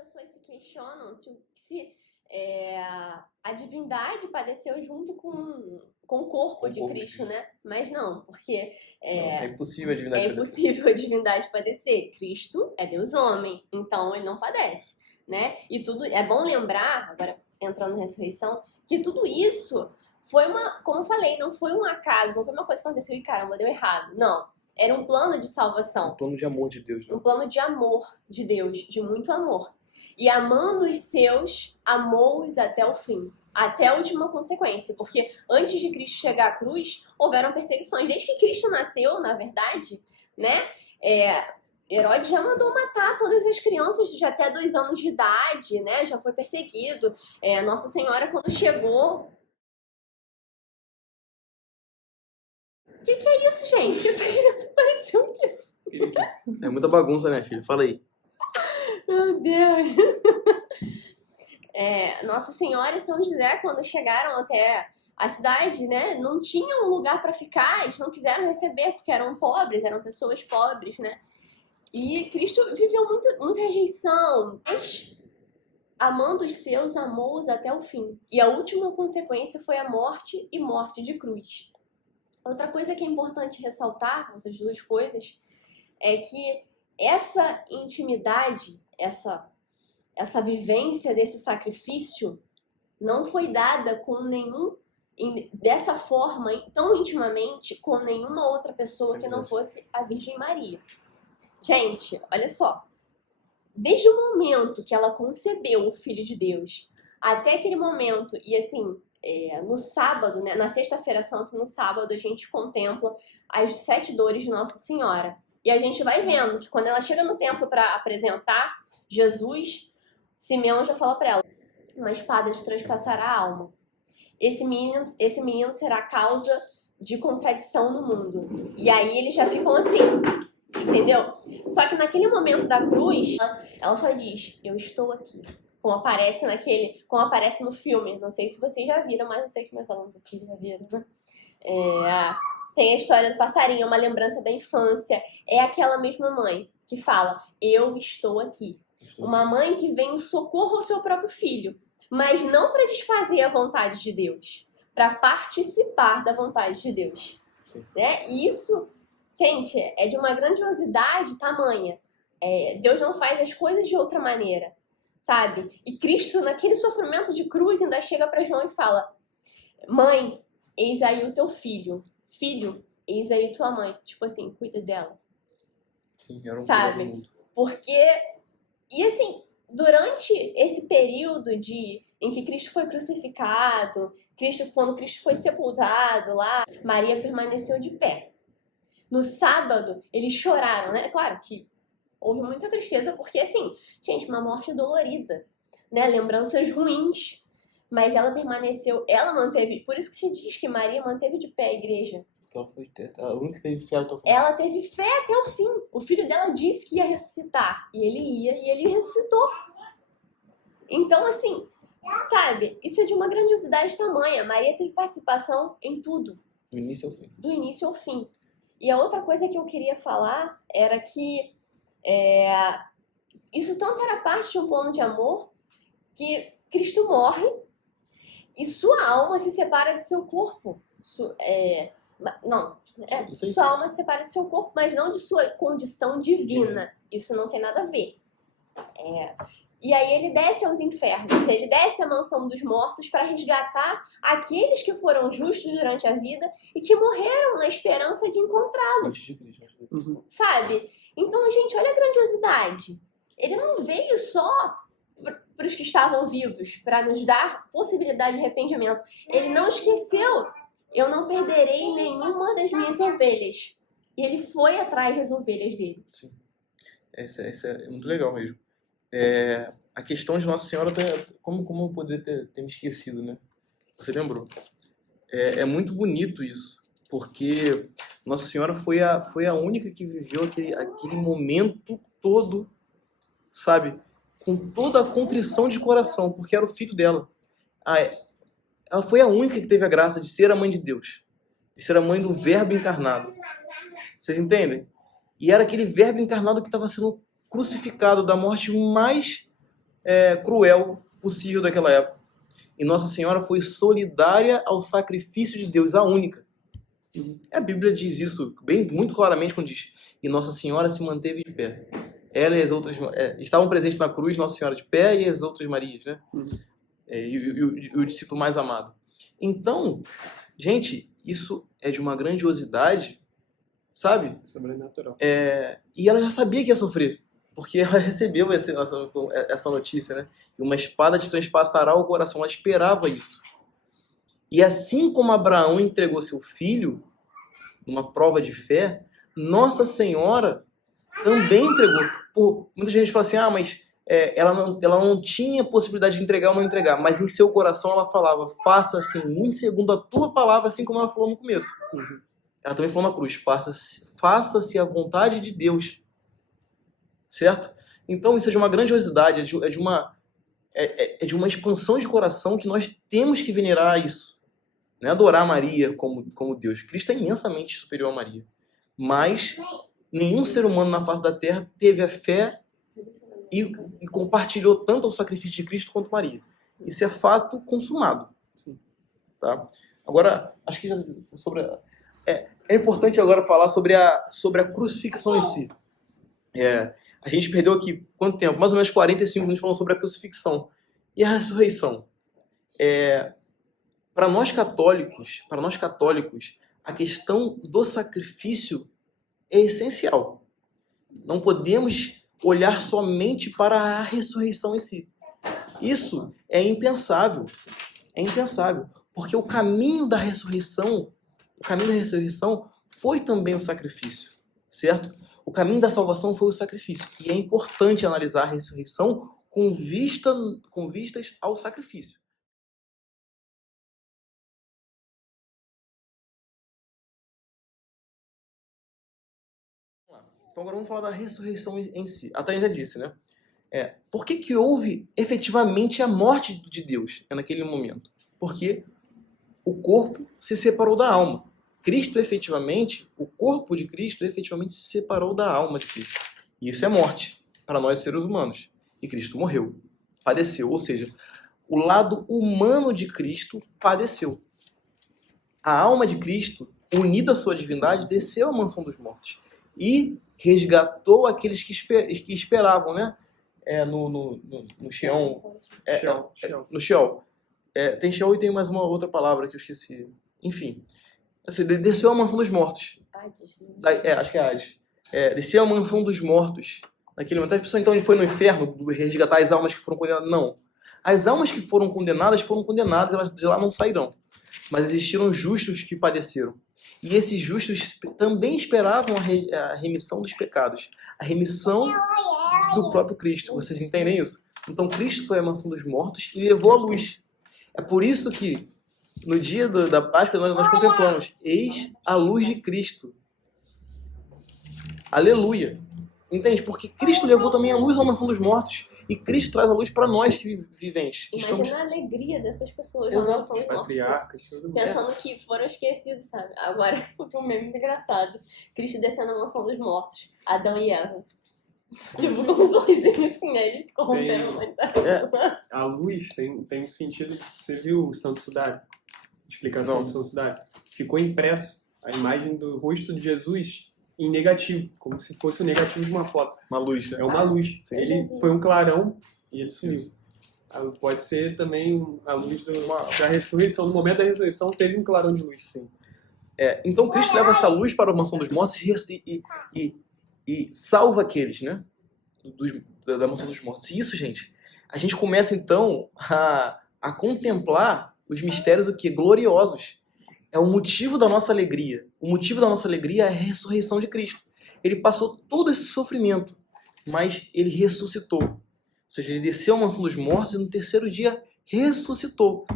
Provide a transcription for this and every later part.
pessoas se questionam se a divindade padeceu junto com o corpo de Cristo, né? Mas não, porque é impossível a divindade é impossível a divindade padecer. Cristo é Deus homem, então ele não padece, né? E tudo é bom lembrar, agora entrando na ressurreição, que tudo isso foi como eu falei, não foi um acaso, não foi uma coisa que aconteceu e caramba, deu errado. Não. Era um plano de salvação. Um plano de amor de Deus, né? Um plano de amor de Deus, de muito amor. E amando os seus, amou-os até o fim. Até a última consequência. Porque antes de Cristo chegar à cruz, houveram perseguições. Desde que Cristo nasceu, na verdade, né? Herodes já mandou matar todas as crianças de até 2 anos de idade, né? Já foi perseguido. Nossa Senhora, quando chegou... O que é isso, gente? Que essa criança pareceu disso? É muita bagunça, né, filho? Fala aí. Meu Deus! Nossa Senhora e São José, quando chegaram até a cidade, né, não tinham um lugar para ficar, eles não quiseram receber porque eram pobres, eram pessoas pobres, né? E Cristo viveu muita rejeição, mas amando os seus, amou-os até o fim. E a última consequência foi a morte e morte de cruz. Outra coisa que é importante ressaltar, outras 2 coisas, é que essa intimidade, essa vivência desse sacrifício não foi dada dessa forma, tão intimamente, com nenhuma outra pessoa que não fosse a Virgem Maria. Gente, olha só. Desde o momento que ela concebeu o Filho de Deus, até aquele momento, e assim, no sábado, né, na sexta-feira santa, no sábado, a gente contempla as 7 dores de Nossa Senhora. E a gente vai vendo que quando ela chega no templo para apresentar Jesus, Simeão já fala para ela: uma espada te transpassará a alma. Esse menino será causa de contradição no mundo. E aí eles já ficam assim, entendeu? Só que naquele momento da cruz, ela só diz: eu estou aqui. Como aparece no filme. Não sei se vocês já viram, mas eu sei que meus alunos aqui já viram, né? Tem a história do passarinho, uma lembrança da infância. É aquela mesma mãe que fala: eu estou aqui. Uma mãe que vem em socorro ao seu próprio filho, mas não para desfazer a vontade de Deus, para participar da vontade de Deus. Né? E isso, gente, é de uma grandiosidade tamanha. Deus não faz as coisas de outra maneira, sabe? E Cristo, naquele sofrimento de cruz, ainda chega para João e fala: mãe, eis aí o teu filho. Filho, eis aí tua mãe. Tipo assim, cuida dela. Sim, era um sabe? Porque... E assim, durante esse período em que Cristo foi crucificado, quando Cristo foi sepultado lá, Maria permaneceu de pé. No sábado, eles choraram, né? Claro que houve muita tristeza, porque assim, gente, uma morte dolorida, né? Lembranças ruins. Mas ela manteve, por isso que se diz que Maria manteve de pé a igreja. Porque ela foi a única que teve fé até o fim. Ela teve fé até o fim. O filho dela disse que ia ressuscitar. E ele ia, e ele ressuscitou. Então, assim, sabe? Isso é de uma grandiosidade tamanha. Maria teve participação em tudo. Do início ao fim. Do início ao fim. E a outra coisa que eu queria falar era que isso tanto era parte de um plano de amor que Cristo morre e sua alma se separa de seu corpo. Sua alma se separa de seu corpo, mas não de sua condição divina. Isso não tem nada a ver. E aí ele desce aos infernos, ele desce à mansão dos mortos para resgatar aqueles que foram justos durante a vida e que morreram na esperança de encontrá-lo. Sabe? Então, gente, olha a grandiosidade. Ele não veio só para os que estavam vivos, para nos dar possibilidade de arrependimento. Ele não esqueceu: eu não perderei nenhuma das minhas ovelhas. E ele foi atrás das ovelhas dele. Sim. Essa é muito legal mesmo. A questão de Nossa Senhora, como eu poderia ter me esquecido, né? Você lembrou? É muito bonito isso, porque Nossa Senhora foi a única que viveu aquele momento todo, sabe? Com toda a contrição de coração, porque era o filho dela. Ela foi a única que teve a graça de ser a mãe de Deus, de ser a mãe do Verbo encarnado. Vocês entendem? E era aquele Verbo encarnado que estava sendo crucificado, da morte mais cruel possível daquela época. E Nossa Senhora foi solidária ao sacrifício de Deus, a única. A Bíblia diz isso muito claramente quando diz: e Nossa Senhora se manteve de pé. Ela e as outras estavam presentes na cruz, Nossa Senhora de pé e as outras Marias, né? E o discípulo mais amado. Então, gente, isso é de uma grandiosidade, sabe? Sobrenatural. E ela já sabia que ia sofrer, porque ela recebeu essa notícia, né? E uma espada te transpassará o coração. Ela esperava isso. E assim como Abraão entregou seu filho, numa prova de fé, Nossa Senhora também entregou. Muita gente fala assim, mas ela não tinha possibilidade de entregar ou não entregar, mas em seu coração ela falava, faça assim, em segundo a tua palavra, assim como ela falou no começo. Ela também falou na cruz, faça-se a vontade de Deus. Certo? Então isso é de uma grandiosidade, é de uma expansão de coração que nós temos que venerar isso. Não é adorar Maria como Deus. Cristo é imensamente superior a Maria. Mas nenhum ser humano na face da terra teve a fé e compartilhou tanto o sacrifício de Cristo quanto Maria. Isso é fato consumado. Tá? Agora, acho que é importante agora falar sobre a crucifixão em si. A gente perdeu aqui quanto tempo? Mais ou menos 45 minutos falando sobre a crucifixão. E a ressurreição? Para nós católicos, a questão do sacrifício é essencial. Não podemos olhar somente para a ressurreição em si. Isso é impensável. É impensável. Porque o caminho da ressurreição foi também o sacrifício. Certo? O caminho da salvação foi o sacrifício. E é importante analisar a ressurreição com vistas ao sacrifício. Então agora vamos falar da ressurreição em si. A Tânia já disse, né? Por que houve efetivamente a morte de Deus naquele momento? Porque o corpo se separou da alma. O corpo de Cristo efetivamente se separou da alma de Cristo. E isso é morte para nós seres humanos. E Cristo morreu, padeceu. Ou seja, o lado humano de Cristo padeceu. A alma de Cristo, unida à sua divindade, desceu à mansão dos mortos. E resgatou aqueles que esperavam, né? No Sheol. No Sheol. Tem Sheol e tem mais uma outra palavra que eu esqueci. Enfim. Assim, desceu à mansão dos mortos. Hades, né? Acho que é Hades. Desceu à mansão dos mortos. Naquele momento. As pessoas então ele foi no inferno resgatar as almas que foram condenadas. Não. As almas que foram condenadas, elas de lá não sairão. Mas existiram justos que padeceram. E esses justos também esperavam a remissão dos pecados. A remissão do próprio Cristo. Vocês entendem isso? Então Cristo foi à mansão dos mortos e levou a luz. É por isso que no dia da Páscoa nós contemplamos: eis a luz de Cristo. Aleluia. Entende? Porque Cristo levou também a luz à mansão dos mortos. E Cristo traz a luz para nós que viventes. Imagina a alegria dessas pessoas na mansão dos mortos. Pensando que foram esquecidos, sabe? Agora, foi um meme muito engraçado. Cristo descendo na mansão dos mortos. Adão e Eva. Tipo, com um sorrisinho assim, eles corromperam muito. A luz tem um sentido. Você viu o Santo Sudário? Explicação do Santo Sudário? Ficou impresso a imagem do rosto de Jesus em negativo, como se fosse o negativo de uma foto. Uma luz, né? É uma luz. Ele foi um clarão e ele sumiu. Pode ser também a luz da ressurreição. No momento da ressurreição teve um clarão de luz. Sim. Então Cristo leva essa luz para a mansão dos mortos e salva aqueles, né? Da mansão dos mortos. E isso, gente, a gente começa então a contemplar os mistérios gloriosos. É o motivo da nossa alegria. O motivo da nossa alegria é a ressurreição de Cristo. Ele passou todo esse sofrimento, mas ele ressuscitou. Ou seja, ele desceu à mansão dos mortos e no terceiro dia ressuscitou.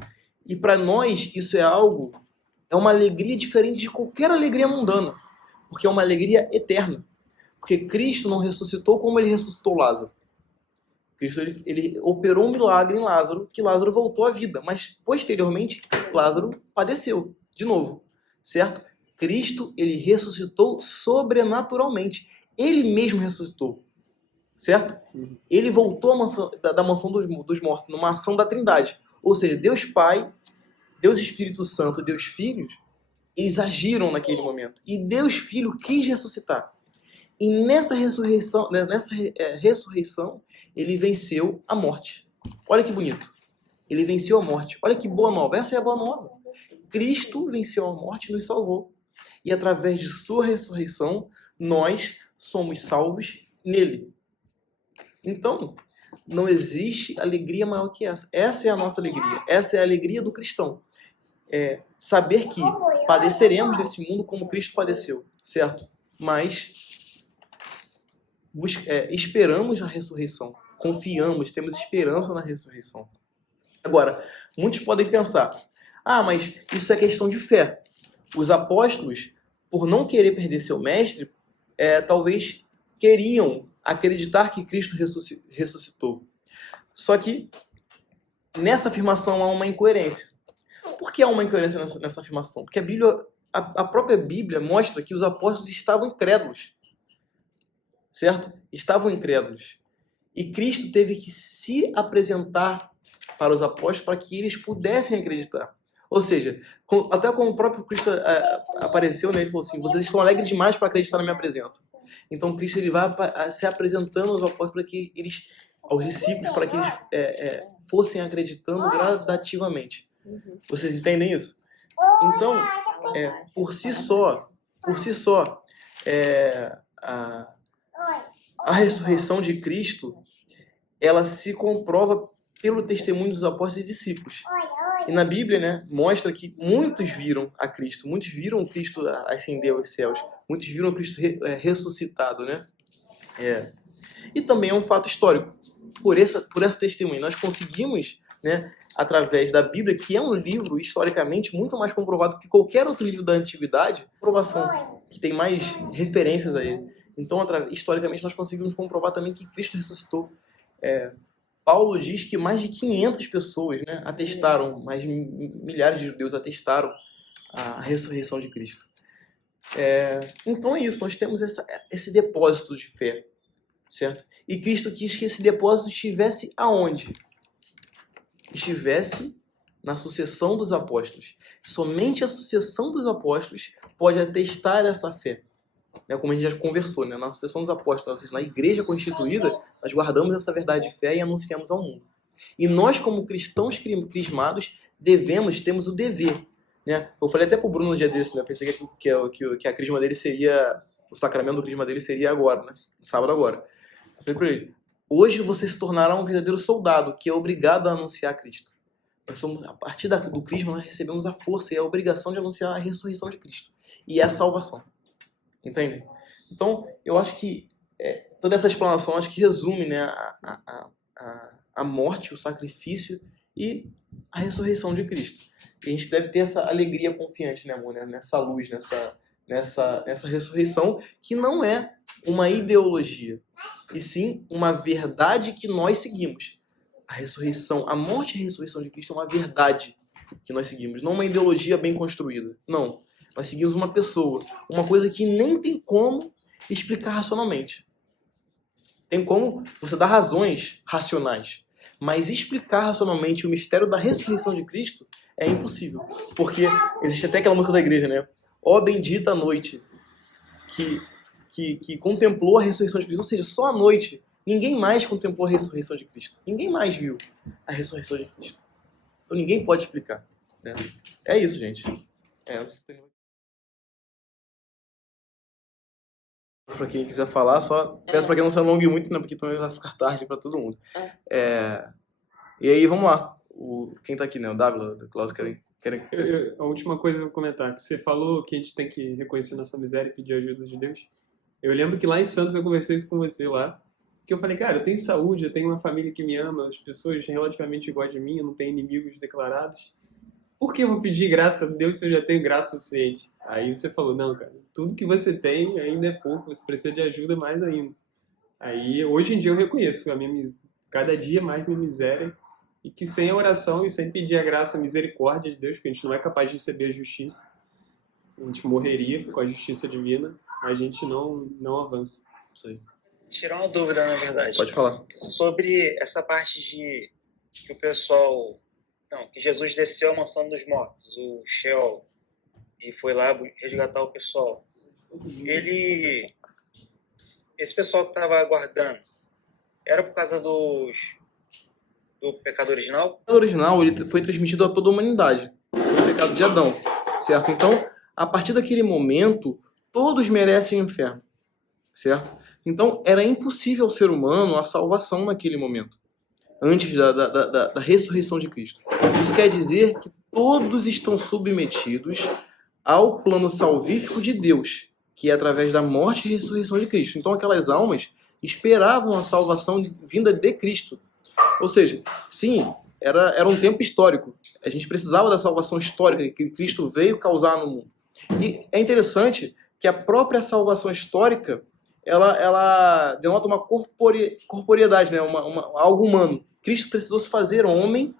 E para nós isso é uma alegria diferente de qualquer alegria mundana, porque é uma alegria eterna. Porque Cristo não ressuscitou como ele ressuscitou Lázaro. Cristo ele operou um milagre em Lázaro, que Lázaro voltou à vida, mas posteriormente Lázaro padeceu de novo, certo? Cristo ele ressuscitou sobrenaturalmente. Ele mesmo ressuscitou, certo? Ele voltou da mansão dos mortos, numa ação da Trindade. Ou seja, Deus Pai, Deus Espírito Santo, Deus Filho, eles agiram naquele momento. E Deus Filho quis ressuscitar. E nessa ressurreição, ele venceu a morte. Olha que bonito. Ele venceu a morte. Olha que boa nova. Essa é a boa nova. Cristo venceu a morte e nos salvou. E através de sua ressurreição, nós somos salvos nele. Então, não existe alegria maior que essa. Essa é a nossa alegria. Essa é a alegria do cristão. Saber que padeceremos nesse mundo como Cristo padeceu, certo? Mas esperamos a ressurreição. Confiamos, temos esperança na ressurreição. Agora, muitos podem pensar, mas isso é questão de fé. Os apóstolos, por não querer perder seu mestre, talvez queriam acreditar que Cristo ressuscitou. Só que nessa afirmação há uma incoerência. Por que há uma incoerência nessa afirmação? Porque a própria Bíblia mostra que os apóstolos estavam incrédulos. Certo? Estavam incrédulos. E Cristo teve que se apresentar para os apóstolos para que eles pudessem acreditar. Ou seja, até como o próprio Cristo apareceu, né, ele falou assim, vocês estão alegres demais para acreditar na minha presença. Então Cristo ele vai se apresentando aos apóstolos para que eles, aos discípulos, para que eles fossem acreditando gradativamente. Vocês entendem isso? Então, por si só, a ressurreição de Cristo, ela se comprova pelo testemunho dos apóstolos e discípulos. E na Bíblia, né, mostra que muitos viram a Cristo, muitos viram Cristo ascender aos céus, muitos viram Cristo ressuscitado, né? E também é um fato histórico. Por essa testemunha, nós conseguimos, né, através da Bíblia, que é um livro historicamente muito mais comprovado que qualquer outro livro da antiguidade, comprovação, que tem mais referências a ele. Então, historicamente, nós conseguimos comprovar também que Cristo ressuscitou. Paulo diz que mais de 500 pessoas, né, atestaram, mais de milhares de judeus atestaram a ressurreição de Cristo. Então é isso, nós temos esse depósito de fé, certo? E Cristo quis que esse depósito estivesse aonde? Estivesse na sucessão dos apóstolos. Somente a sucessão dos apóstolos pode atestar essa fé. Como a gente já conversou, né? Na sucessão dos apóstolos, ou seja, na igreja constituída, nós guardamos essa verdade de fé e anunciamos ao mundo. E nós, como cristãos crismados, temos o dever. Né? Eu falei até pro Bruno no dia desse, né? Eu pensei que a crisma dele seria, o sacramento do crisma dele seria agora, né? No sábado agora. Eu falei para ele, hoje você se tornará um verdadeiro soldado que é obrigado a anunciar Cristo. A partir do crisma, nós recebemos a força e a obrigação de anunciar a ressurreição de Cristo. E a salvação. Entende? Então, eu acho que toda essa explanação acho que resume, né, a morte, o sacrifício e a ressurreição de Cristo. E a gente deve ter essa alegria confiante, né, amor, né, nessa luz, nessa ressurreição, que não é uma ideologia, e sim uma verdade que nós seguimos. A ressurreição, a morte e a ressurreição de Cristo é uma verdade que nós seguimos, não uma ideologia bem construída. Não. Nós seguimos uma pessoa, uma coisa que nem tem como explicar racionalmente. Tem como você dar razões racionais, mas explicar racionalmente o mistério da ressurreição de Cristo é impossível. Porque existe até aquela música da igreja, né? Ó bendita a noite que contemplou a ressurreição de Cristo. Ou seja, só a noite. Ninguém mais contemplou a ressurreição de Cristo. Ninguém mais viu a ressurreição de Cristo. Então ninguém pode explicar. Né? É isso, gente. Para quem quiser falar, só peço para que não se alongue muito, né? Porque também vai ficar tarde para todo mundo. E aí, vamos lá. Quem tá aqui, né? O Dávila, o Cláudio, querem... A última coisa que eu vou comentar, que você falou que a gente tem que reconhecer nossa miséria e pedir ajuda de Deus. Eu lembro que lá em Santos eu conversei isso com você lá, que eu falei, cara, eu tenho saúde, eu tenho uma família que me ama, as pessoas relativamente iguais de mim, eu não tenho inimigos declarados. Por que eu vou pedir graça a Deus se eu já tenho graça suficiente? Aí você falou, não, cara, tudo que você tem ainda é pouco, você precisa de ajuda mais ainda. Aí, hoje em dia eu reconheço cada dia mais minha miséria, e que sem a oração e sem pedir a graça, a misericórdia de Deus, porque a gente não é capaz de receber a justiça, a gente morreria com a justiça divina, a gente não avança. Isso aí. tirar uma dúvida, na verdade. Pode falar. Sobre essa parte de que o pessoal... Não, que Jesus desceu à mansão dos mortos, o Sheol, e foi lá resgatar o pessoal. Esse pessoal que estava aguardando, era por causa do pecado original? O pecado original ele foi transmitido a toda a humanidade. Foi o pecado de Adão, certo? Então, a partir daquele momento, todos merecem o inferno, certo? Então, era impossível ao ser humano a salvação naquele momento, antes da ressurreição de Cristo. Isso quer dizer que todos estão submetidos ao plano salvífico de Deus, que é através da morte e ressurreição de Cristo. Então, aquelas almas esperavam a salvação vinda de Cristo. Ou seja, sim, era um tempo histórico. A gente precisava da salvação histórica que Cristo veio causar no mundo. E é interessante que a própria salvação histórica ela denota uma corporeidade, né? Algo humano. Cristo precisou se fazer homem,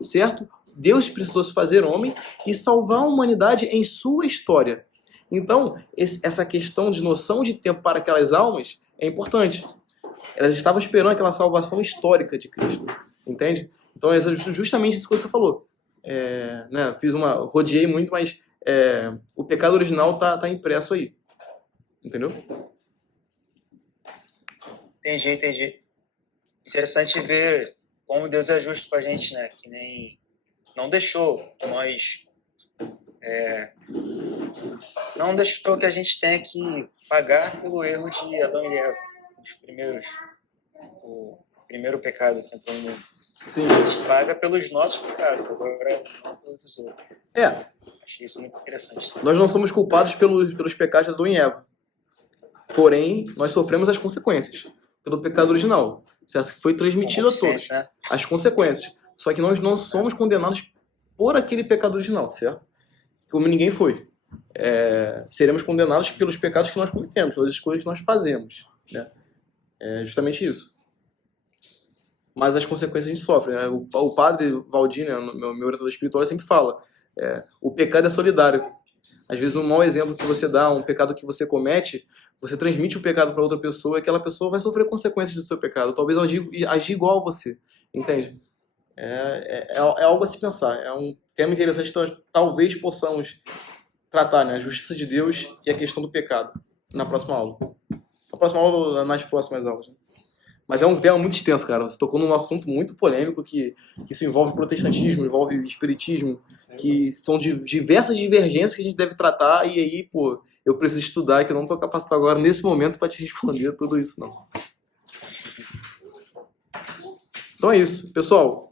certo? Deus precisou se fazer homem e salvar a humanidade em sua história. Então, essa questão de noção de tempo para aquelas almas é importante. Elas estavam esperando aquela salvação histórica de Cristo, entende? Então é justamente isso que você falou. Né? Rodeei muito, mas o pecado original tá impresso aí, entendeu? Entendi. Interessante ver como Deus é justo com a gente, né? Que nem não deixou que nós não deixou que a gente tenha que pagar pelo erro de Adão e Eva, o primeiro pecado que entrou no mundo. Sim. A gente paga pelos nossos pecados, agora não pelos dos outros. Achei isso muito interessante. Nós não somos culpados pelos pecados de Adão e Eva. Porém, nós sofremos as consequências pelo pecado original, certo? Que foi transmitido a todos. Né? As consequências. Só que nós não somos condenados por aquele pecado original, certo? Como ninguém foi. Seremos condenados pelos pecados que nós cometemos, pelas escolhas que nós fazemos, né? É justamente isso. Mas as consequências a gente sofre, né? O padre Valdir, né, meu orientador espiritual, sempre fala, o pecado é solidário. Às vezes um mau exemplo que você dá, um pecado que você comete, você transmite o pecado para outra pessoa e aquela pessoa vai sofrer consequências do seu pecado. Talvez agir igual a você, entende? É algo a se pensar. É um tema interessante que talvez possamos tratar, né? A justiça de Deus e a questão do pecado na próxima aula. A próxima aula, nas próximas aulas. Né? Mas é um tema muito extenso, cara. Você tocou num assunto muito polêmico que isso envolve protestantismo, envolve espiritismo, que são diversas divergências que a gente deve tratar e aí, pô, eu preciso estudar que eu não estou capacitado agora nesse momento para te responder tudo isso, não. Então é isso. Pessoal,